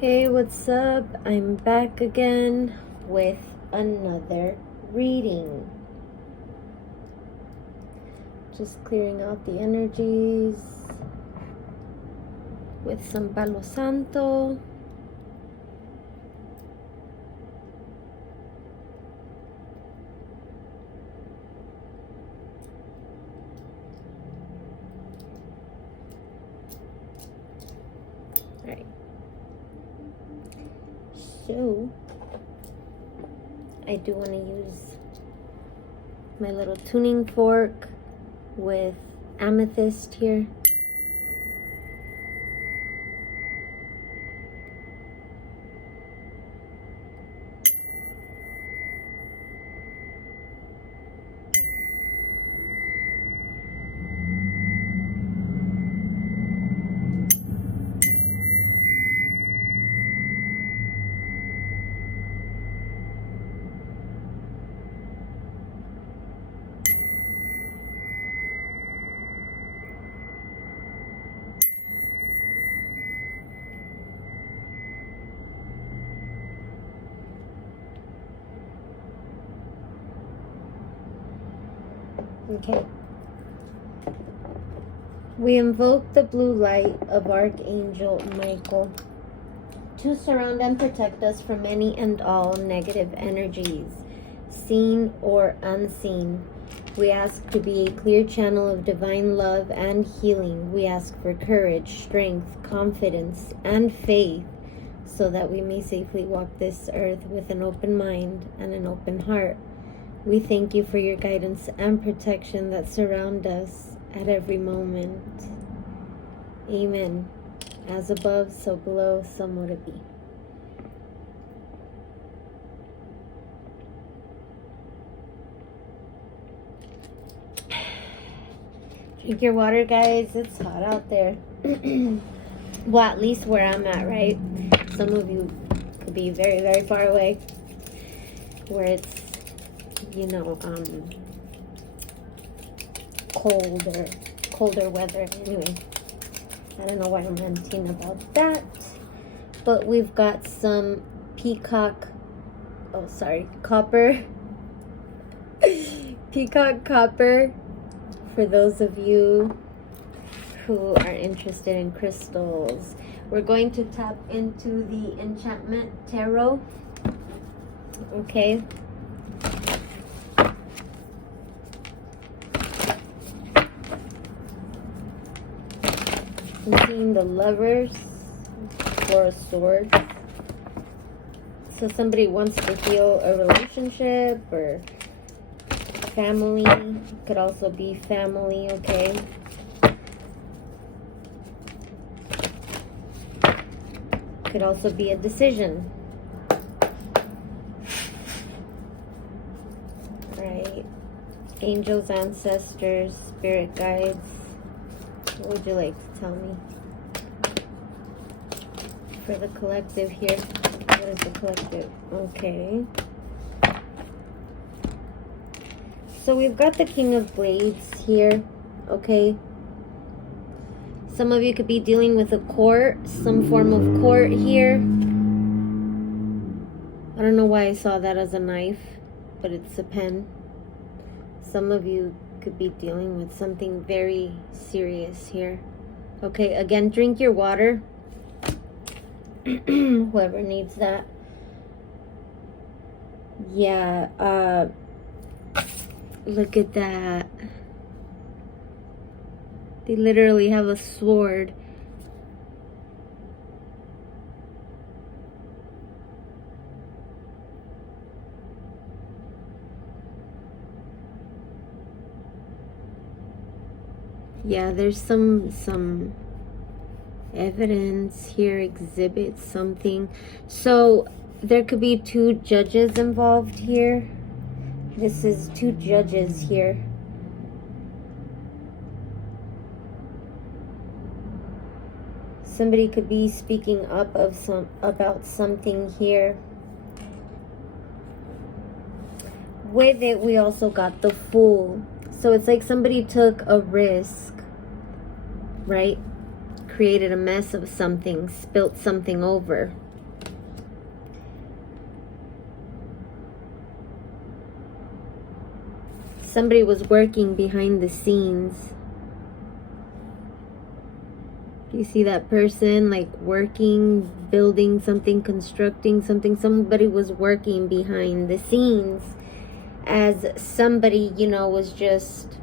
Hey, what's up? I'm back again with another reading. Just clearing out the energies with some Palo Santo. Alright. So, I do want to use my little tuning fork with amethyst here. Okay. We invoke the blue light of Archangel Michael to surround and protect us from any and all negative energies, seen or unseen. We ask to be a clear channel of divine love and healing. We ask for courage, strength, confidence, and faith so that we may safely walk this earth with an open mind and an open heart. We thank you for your guidance and protection that surround us at every moment. Amen. As above, so below, so mote it be. Drink your water, guys. It's hot out there. Well, at least where I'm at, right? Some of you could be very, very far away where it's, colder weather. Anyway, I don't know why I'm ranting about that. But we've got some copper. Peacock copper for those of you who are interested in crystals. We're going to tap into the Enchantment Tarot. Okay. I'm seeing the Lovers for a sword. So somebody wants to heal a relationship or family. Could also be family, okay? Could also be a decision. Right? Angels, ancestors, spirit guides. What would you like to tell me? For the collective here. What is the collective? Okay. So we've got the King of Blades here. Okay. Some of you could be dealing with a court. Some form of court here. I don't know why I saw that as a knife, but it's a pen. Some of you could be dealing with something very serious here. Okay, again, drink your water. Whoever needs that. Yeah, look at that. They literally have a sword. Yeah, there's some evidence here, exhibits something. So there could be two judges involved here. This is two judges here. Somebody could be speaking up about something here. With it, we also got the Fool. So it's like somebody took a risk, right? Created a mess of something, spilt something over. somebody was working behind the scenes. You see that person like working, building something, constructing something. Somebody was working behind the scenes as somebody, you know, was just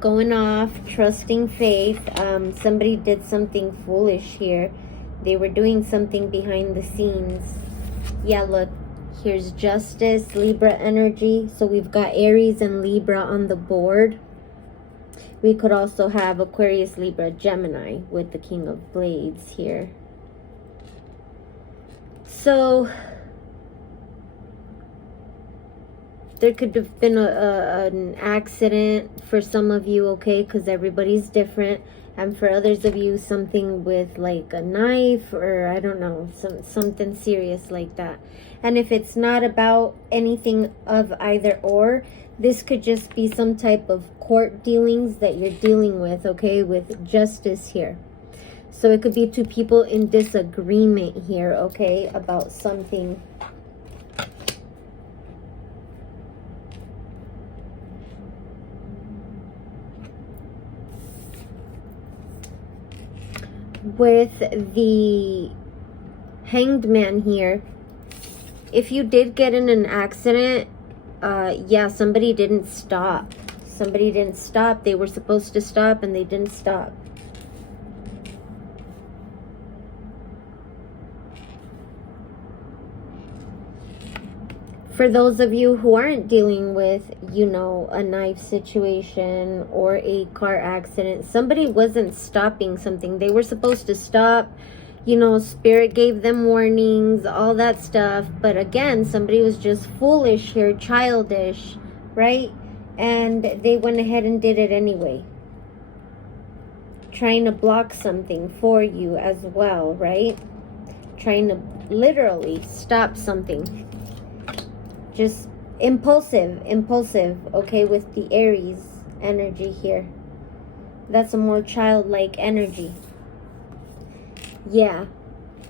going off, trusting faith. Somebody did something foolish here. They were doing something behind the scenes. Yeah, look, here's Justice, Libra energy. So we've got Aries and Libra on the board. We could also have Aquarius, Libra, Gemini with the King of Blades here. So there could have been an accident for some of you, okay, because everybody's different. And for others of you, something with like a knife or I don't know, something serious like that. And if it's not about anything of either or, this could just be some type of court dealings that you're dealing with, okay, with Justice here. So it could be two people in disagreement here, okay, about something. With the Hanged Man here, if you did get in an accident, yeah, somebody didn't stop. Somebody didn't stop. They were supposed to stop and they didn't stop. For those of you who aren't dealing with, you know, a knife situation or a car accident, somebody wasn't stopping something. They were supposed to stop. You know, Spirit gave them warnings, all that stuff. But again, somebody was just foolish here, childish, right? And they went ahead and did it anyway. Trying to block something for you as well, right? Trying to literally stop something. Just impulsive, okay, with the Aries energy here. That's a more childlike energy. Yeah.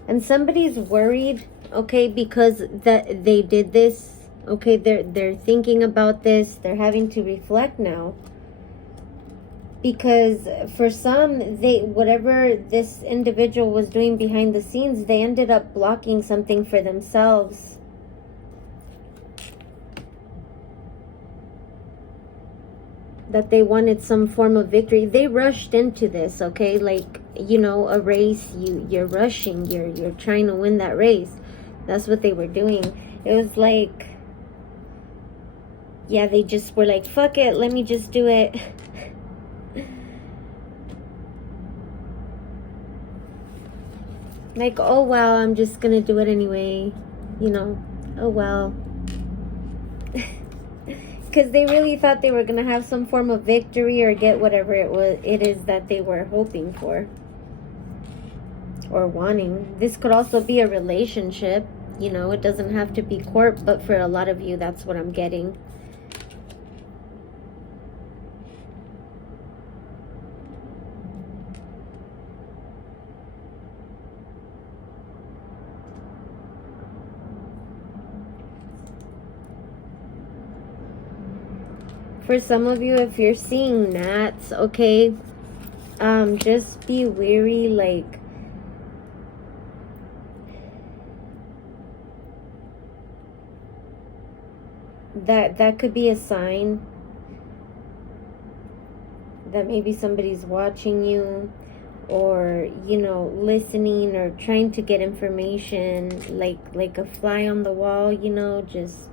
And somebody's worried, okay, because that they did this. Okay, they're thinking about this. They're having to reflect now. Because for some, whatever this individual was doing behind the scenes, they ended up blocking something for themselves. That they wanted some form of victory. They rushed into this, okay? Like, you know, a race, you're rushing, you're trying to win that race. That's what they were doing. It was like, yeah, they just were like, fuck it, let me just do it. Like, oh well, I'm just gonna do it anyway, you know, oh well. Because they really thought they were going to have some form of victory or get whatever it is that they were hoping for or wanting. This could also be a relationship. You know, it doesn't have to be court, but for a lot of you, that's what I'm getting. For some of you, if you're seeing gnats, okay, just be wary, like, that could be a sign that maybe somebody's watching you or, you know, listening or trying to get information, like a fly on the wall, you know, just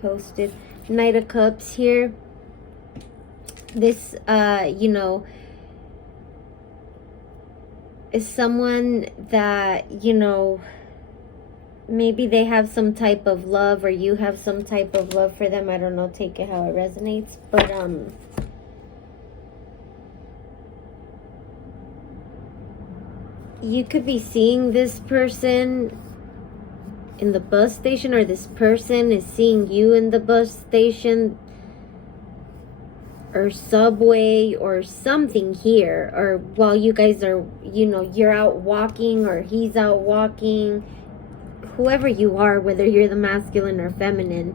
posted. Knight of Cups here. This, you know, is someone that, you know, maybe they have some type of love or you have some type of love for them. I don't know, take it how it resonates. But, you could be seeing this person in the bus station, or this person is seeing you in the bus station or subway or something here, or while you guys are, you know, you're out walking or he's out walking, whoever you are, whether you're the masculine or feminine,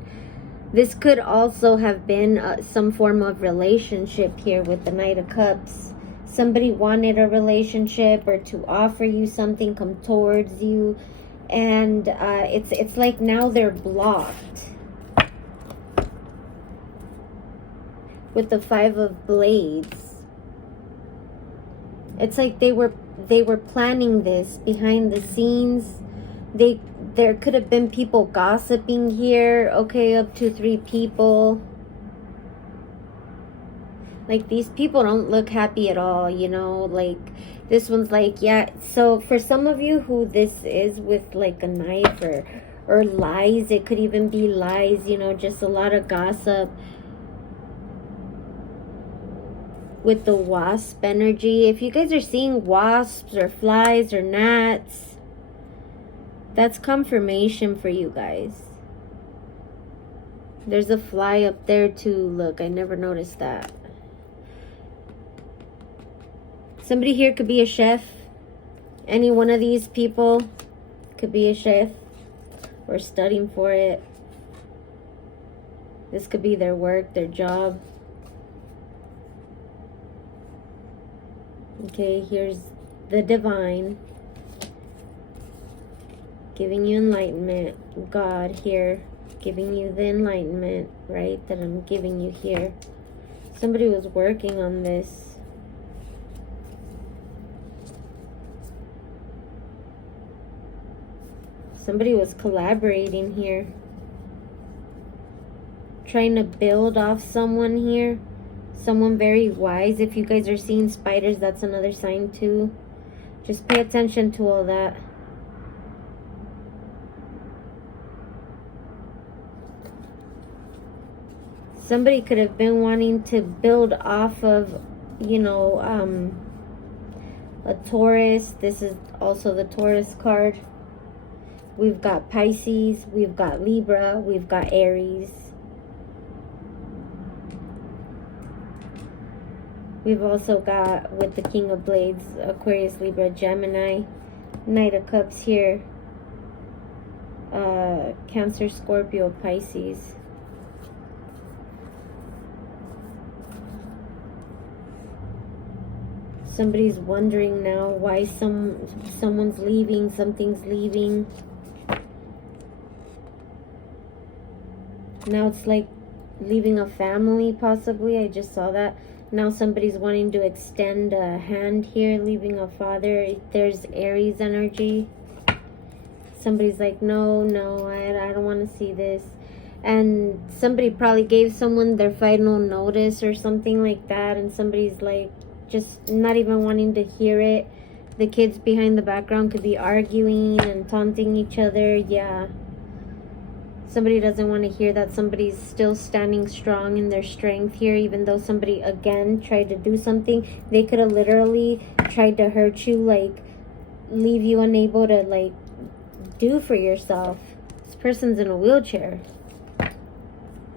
This could also have been some form of relationship here with the Knight of Cups. Somebody wanted a relationship or to offer you something, come towards you, and it's like now they're blocked. With the Five of Blades, it's like they were planning this behind the scenes. There could have been people gossiping here, okay, up to 3 people. Like, these people don't look happy at all, you know, like, this one's like, yeah. So for some of you who this is with like a knife or lies, it could even be lies, you know, just a lot of gossip. With the wasp energy, if you guys are seeing wasps or flies or gnats, that's confirmation for you guys. There's a fly up there too. Look, I never noticed that. Somebody here could be a chef. Any one of these people could be a chef or studying for it. This could be their work, their job. Okay, here's the divine giving you enlightenment. God here giving you the enlightenment, right, that I'm giving you here. Somebody was working on this. Somebody was collaborating here. Trying to build off someone here. Someone very wise. If you guys are seeing spiders, that's another sign too. Just pay attention to all that. Somebody could have been wanting to build off of, you know, a Taurus. This is also the Taurus card. We've got Pisces. We've got Libra. We've got Aries. We've also got, with the King of Blades, Aquarius, Libra, Gemini, Knight of Cups here, Cancer, Scorpio, Pisces. Somebody's wondering now why someone's leaving, something's leaving. Now it's like leaving a family, possibly. I just saw that. Now somebody's wanting to extend a hand here, leaving a father. There's Aries energy. Somebody's like, no, I don't want to see this. And somebody probably gave someone their final notice or something like that. And somebody's like, just not even wanting to hear it. The kids behind the background could be arguing and taunting each other. Yeah. Somebody doesn't want to hear that. Somebody's still standing strong in their strength here, even though somebody, again, tried to do something. They could have literally tried to hurt you, like, leave you unable to, like, do for yourself. This person's in a wheelchair.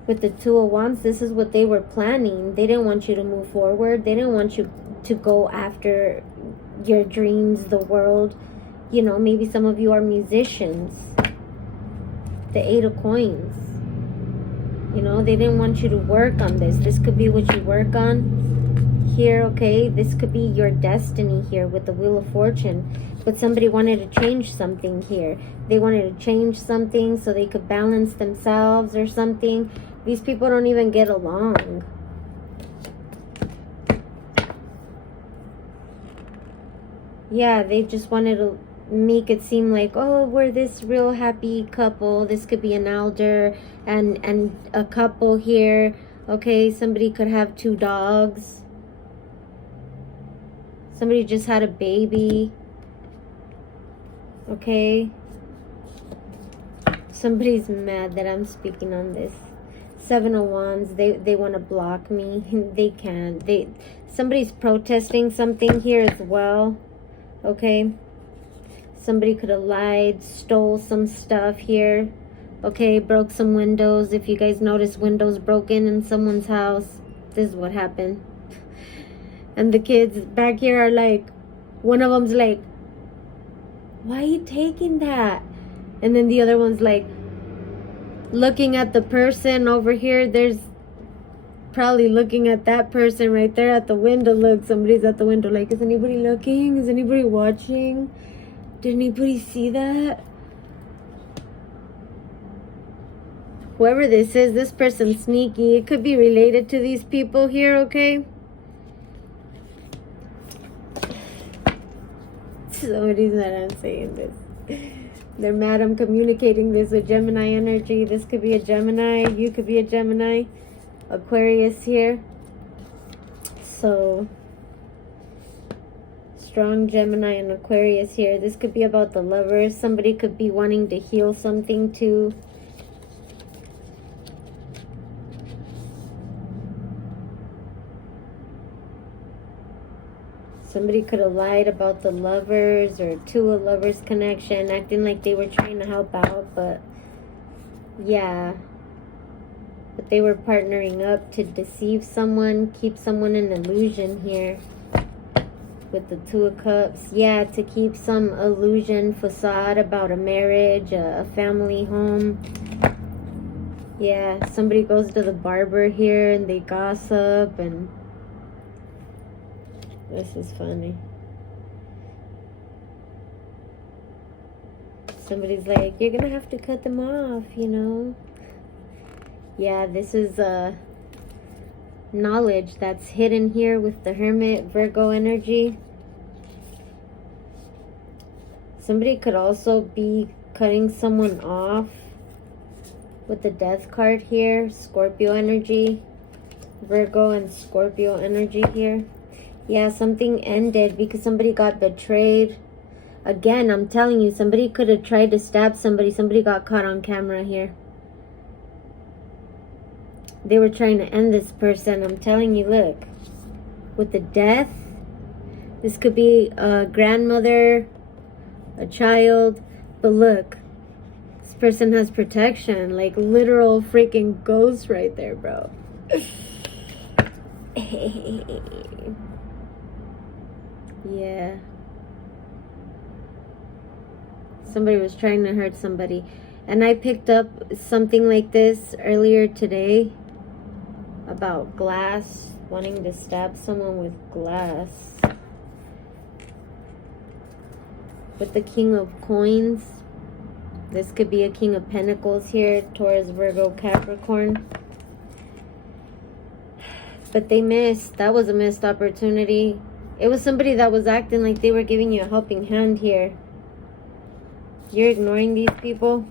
With the Two of Wands, this is what they were planning. They didn't want you to move forward. They didn't want you to go after your dreams, the world. You know, maybe some of you are musicians. The Eight of Coins. You know, they didn't want you to work on this. This could be what you work on here, okay? This could be your destiny here with the Wheel of Fortune. But somebody wanted to change something here. They wanted to change something so they could balance themselves or something. These people don't even get along. Yeah, they just wanted to make it seem like, oh, we're this real happy couple. This could be an elder and a couple here. Okay, somebody could have 2 dogs. Somebody just had a baby. Okay. Somebody's mad that I'm speaking on this. 7 of Wands, they want to block me. They can't. Somebody's protesting something here as well. Okay. Somebody could have lied, stole some stuff here. Okay, broke some windows. If you guys notice windows broken in someone's house, this is what happened. And the kids back here are like, one of them's like, why are you taking that? And then the other one's like, looking at the person over here. There's probably looking at that person right there at the window. Look, somebody's at the window. Like, is anybody looking? Is anybody watching? Did anybody see that? Whoever this is, this person's sneaky. It could be related to these people here, okay? Somebody's mad I'm saying this. They're mad I'm communicating this with Gemini energy. This could be a Gemini. You could be a Gemini. Aquarius here. So, strong Gemini and Aquarius here. This could be about the lovers. Somebody could be wanting to heal something too. Somebody could have lied about the lovers or to a lovers connection, acting like they were trying to help out, but yeah. But they were partnering up to deceive someone, keep someone in illusion here. With the Two of Cups. Yeah, to keep some illusion facade about a marriage, a family home. Yeah, somebody goes to the barber here and they gossip and... This is funny. Somebody's like, you're gonna have to cut them off, you know. Yeah, this is knowledge that's hidden here with the Hermit, Virgo energy. Somebody could also be cutting someone off with the Death card here. Scorpio energy. Virgo and Scorpio energy here. Yeah, something ended because somebody got betrayed. Again, I'm telling you, somebody could have tried to stab somebody. Somebody got caught on camera here. They were trying to end this person. I'm telling you, look. With the Death, this could be a grandmother, a child. But look, this person has protection. Like literal freaking ghosts right there, bro. Yeah. Somebody was trying to hurt somebody. And I picked up something like this earlier today about glass, wanting to stab someone with glass. With the King of Coins. This could be a King of Pentacles here, Taurus, Virgo, Capricorn. But they missed. That was a missed opportunity. It was somebody that was acting like they were giving you a helping hand here. You're ignoring these people.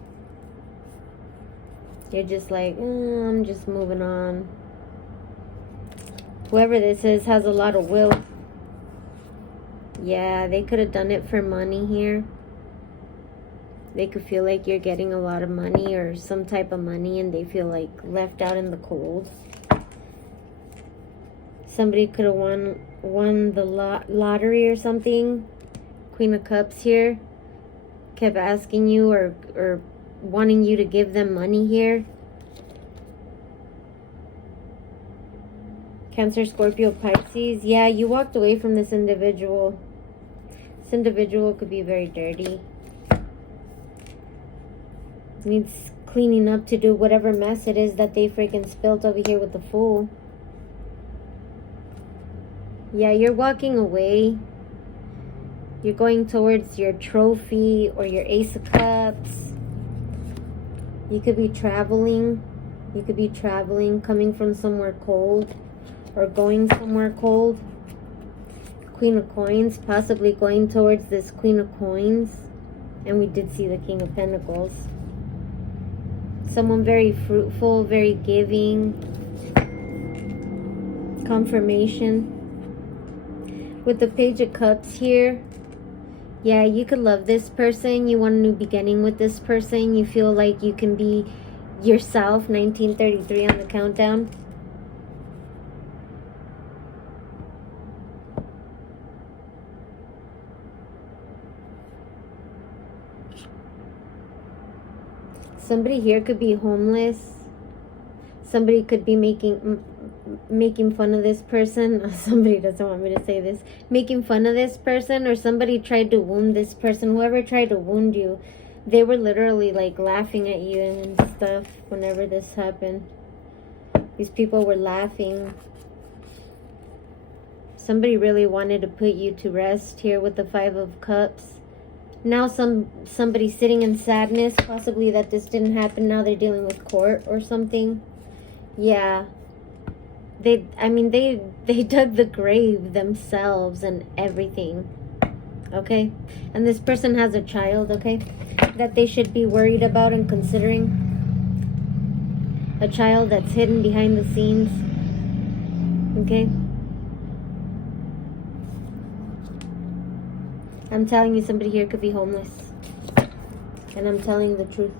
You're just like, I'm just moving on. Whoever this is has a lot of will. Yeah, they could have done it for money here. They could feel like you're getting a lot of money or some type of money and they feel like left out in the cold. Somebody could have won the lottery or something. Queen of Cups here. Kept asking you or wanting you to give them money here. Cancer, Scorpio, Pisces. Yeah, you walked away from this individual. This individual could be very dirty. Needs cleaning up to do whatever mess it is that they freaking spilled over here with the Fool. Yeah, you're walking away. You're going towards your trophy or your Ace of Cups. You could be traveling. You could be traveling, coming from somewhere cold or going somewhere cold. Queen of Coins, possibly going towards this Queen of Coins. And we did see the King of Pentacles. Someone very fruitful, very giving. Confirmation. With the Page of Cups here. Yeah, you could love this person. You want a new beginning with this person. You feel like you can be yourself. 1933 on the countdown. Somebody here could be homeless. Somebody could be making fun of this person. Somebody doesn't want me to say this. Making fun of this person, or somebody tried to wound this person. Whoever tried to wound you, They were literally like laughing at you and stuff whenever this happened. These people were laughing. Somebody really wanted to put you to rest here with the Five of Cups. Now somebody sitting in sadness, possibly that this didn't happen. Now they're dealing with court or something. Yeah. They dug the grave themselves and everything. Okay? And this person has a child, okay? That they should be worried about and considering. A child that's hidden behind the scenes. Okay? I'm telling you, somebody here could be homeless. And I'm telling the truth.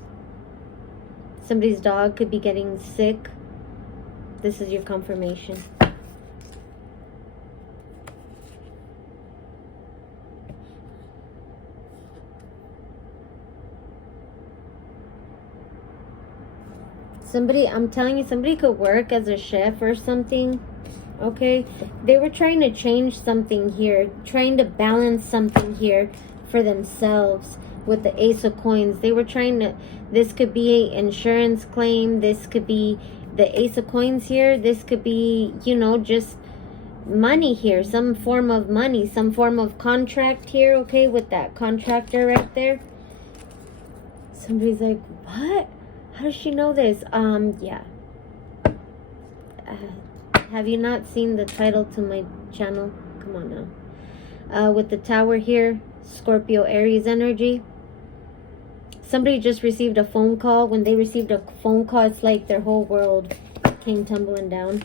Somebody's dog could be getting sick. This is your confirmation. Somebody, I'm telling you, somebody could work as a chef or something. Okay, they were trying to change something here, trying to balance something here for themselves with the Ace of Coins. They were trying to, this could be an insurance claim, this could be the Ace of Coins here, this could be, you know, just money here, some form of money, some form of contract here, okay, with that contractor right there. Somebody's like, what? How does she know this? Yeah. Have you not seen the title to my channel? Come on now. With the Tower here, Scorpio, Aries energy. Somebody just received a phone call. When they received a phone call, it's like their whole world came tumbling down.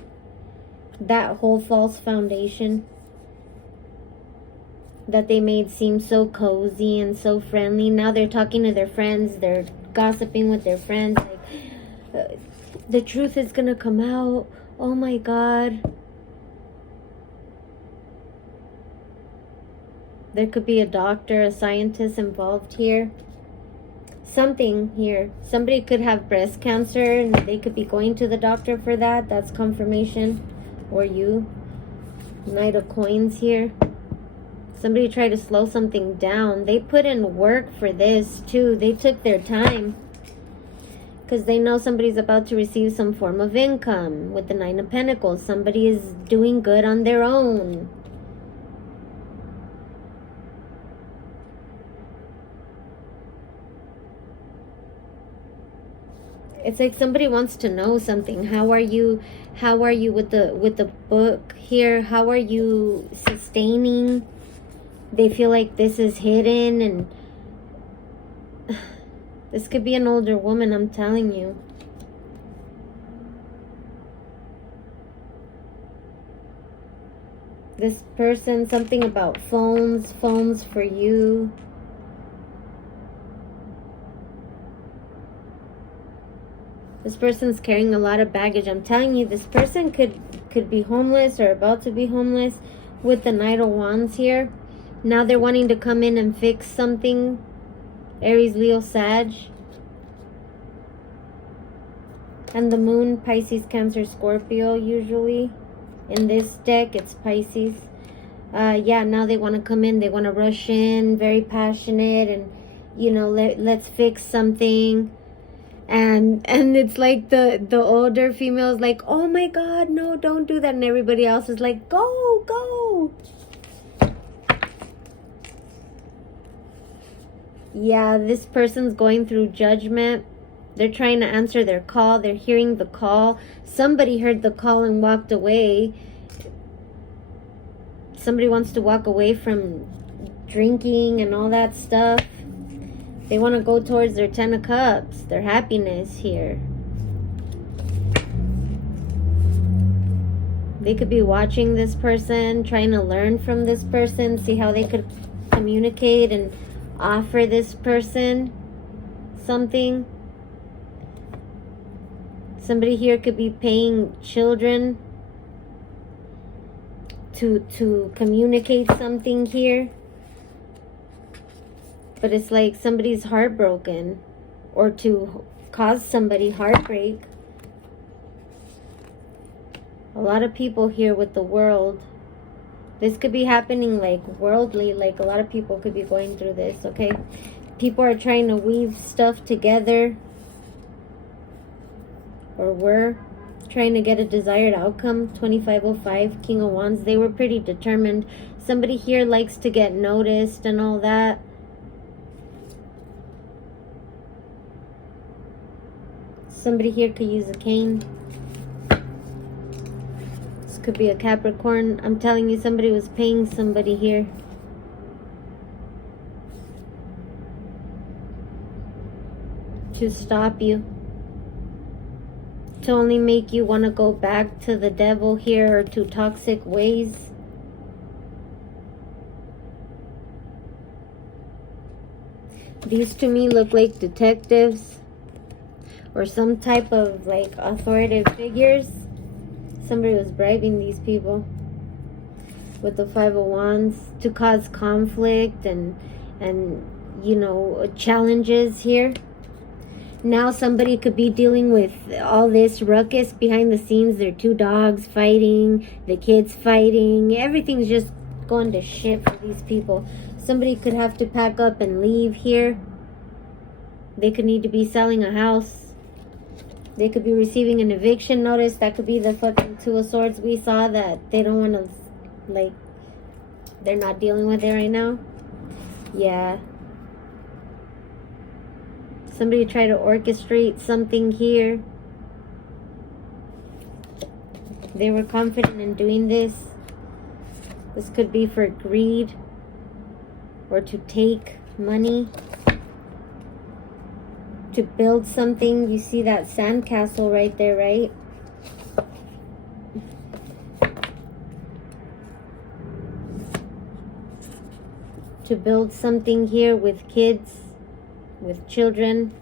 That whole false foundation that they made seem so cozy and so friendly. Now they're talking to their friends. They're gossiping with their friends. Like, the truth is going to come out. Oh my God. There could be a doctor, a scientist involved here. Something here. Somebody could have breast cancer and they could be going to the doctor for that. That's confirmation. Or you. Knight of Coins here. Somebody tried to slow something down. They put in work for this too. They took their time. Because they know somebody's about to receive some form of income with the Nine of Pentacles. Somebody is doing good on their own. It's like somebody wants to know something. How are you with the book here? How are you sustaining? They feel like this is hidden, and this could be an older woman, I'm telling you. This person, something about phones for you. This person's carrying a lot of baggage. I'm telling you, this person could be homeless or about to be homeless with the Knight of Wands here. Now they're wanting to come in and fix something. Aries, Leo, Sag. And the Moon, Pisces, Cancer, Scorpio usually. In this deck, it's Pisces. Yeah, now they want to come in. They want to rush in, very passionate, and, you know, let's fix something. And it's like the older female's like, oh my God, no, don't do that. And everybody else is like, go, go. Yeah, this person's going through judgment. They're trying to answer their call. They're hearing the call. Somebody heard the call and walked away. Somebody wants to walk away from drinking and all that stuff. They want to go towards their 10 of Cups, their happiness here. They could be watching this person, trying to learn from this person, see how they could communicate and offer this person something. Somebody here could be paying children to communicate something here. But it's like somebody's heartbroken, or to cause somebody heartbreak. A lot of people here with the World. This could be happening like worldly, like a lot of people could be going through this, okay? People are trying to weave stuff together, or were trying to get a desired outcome. 2505, King of Wands. They were pretty determined. Somebody here likes to get noticed and all that. Somebody here could use a cane. This could be a Capricorn. I'm telling you, somebody was paying somebody here. To stop you. To only make you want to go back to the devil here, or to toxic ways. These to me look like detectives or some type of like authoritative figures. Somebody was bribing these people with the Five of Wands to cause conflict and you know, challenges here. Now somebody could be dealing with all this ruckus behind the scenes. Their two dogs fighting, the kids fighting. Everything's just going to shit for these people. Somebody could have to pack up and leave here. They could need to be selling a house. They could be receiving an eviction notice. That could be the fucking Two of Swords we saw that they don't want to, like, they're not dealing with it right now. Yeah. Somebody try to orchestrate something here. They were confident in doing this. This could be for greed or to take money, to build something. You see that sandcastle right there, right? To build something here with kids, with children,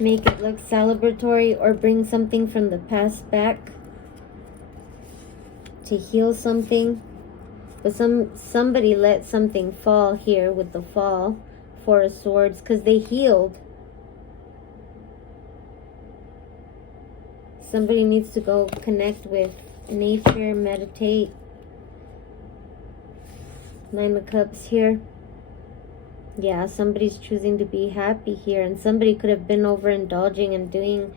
make it look celebratory, or bring something from the past back to heal something. But somebody let something fall here with the fall, Four of Swords, because they healed. Somebody needs to go connect with nature, meditate. Nine of Cups here. Yeah, somebody's choosing to be happy here, and somebody could have been overindulging and doing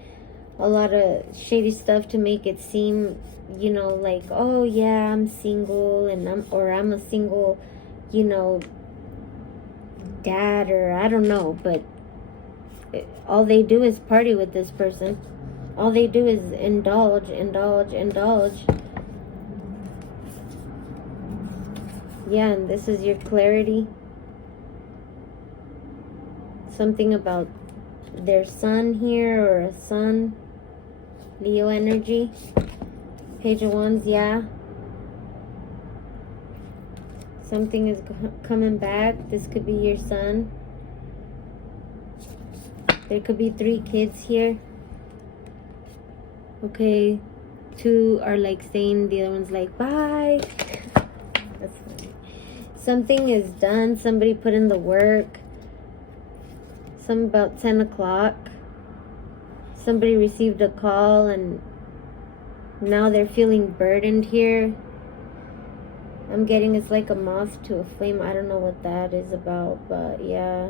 a lot of shady stuff to make it seem, you know, like, oh yeah, I'm single, and I'm a single, you know, dad, or I don't know, but all they do is party with this person. All they do is indulge. Yeah, and this is your clarity. Something about their son here, or a son. Leo energy. Page of Wands, yeah. Something is coming back. This could be your son. There could be 3 kids here. Okay. 2 are like saying, the other one's like, bye. That's funny. Something is done. Somebody put in the work. Some about 10 o'clock. Somebody received a call and now they're feeling burdened here. I'm getting it's like a moth to a flame. I don't know what that is about, but yeah.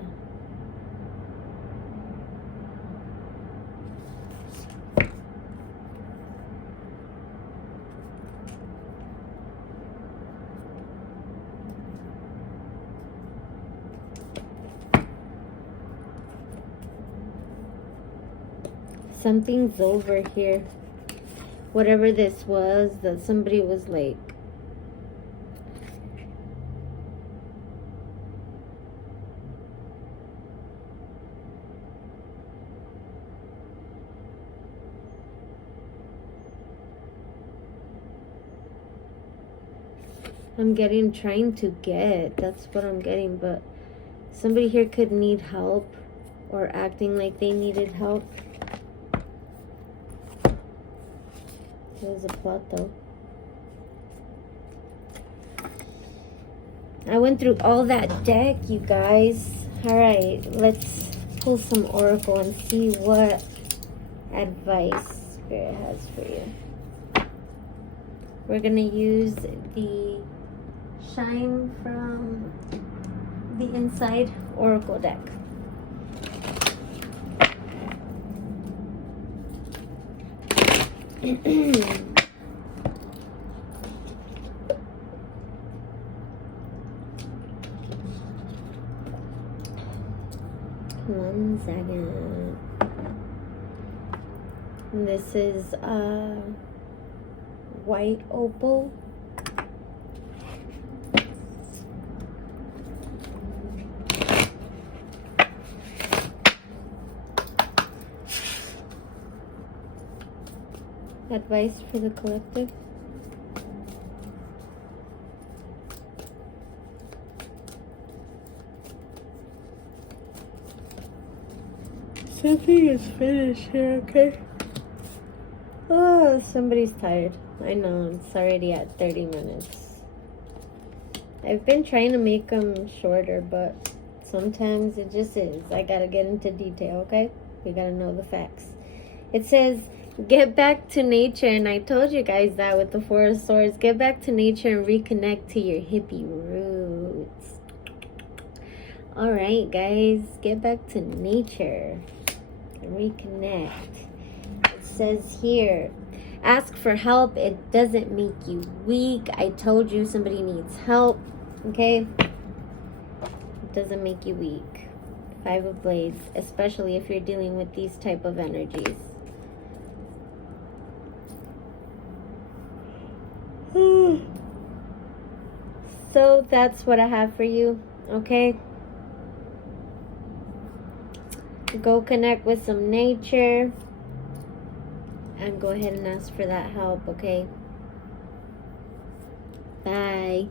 Something's over here. Whatever this was, that somebody was like, I'm getting, trying to get, that's what I'm getting, but somebody here could need help or acting like they needed help. There's a plot though. I went through all that deck, you guys. Alright, let's pull some oracle and see what advice Spirit has for you. We're gonna use the Shine from the Inside Oracle deck. One second. This is white opal. Advice for the collective. Something is finished here, okay? Oh, somebody's tired. I know, it's already at 30 minutes. I've been trying to make them shorter, but sometimes it just is. I gotta get into detail, okay? We gotta know the facts. It says, get back to nature, and I told you guys that with the Four of Swords. Get back to nature and reconnect to your hippie roots. Alright, guys, get back to nature and reconnect. It says here, ask for help. It doesn't make you weak. I told you somebody needs help, okay? It doesn't make you weak. Five of Blades, especially if you're dealing with these type of energies. So that's what I have for you, okay? Go connect with some nature and go ahead and ask for that help, okay? Bye.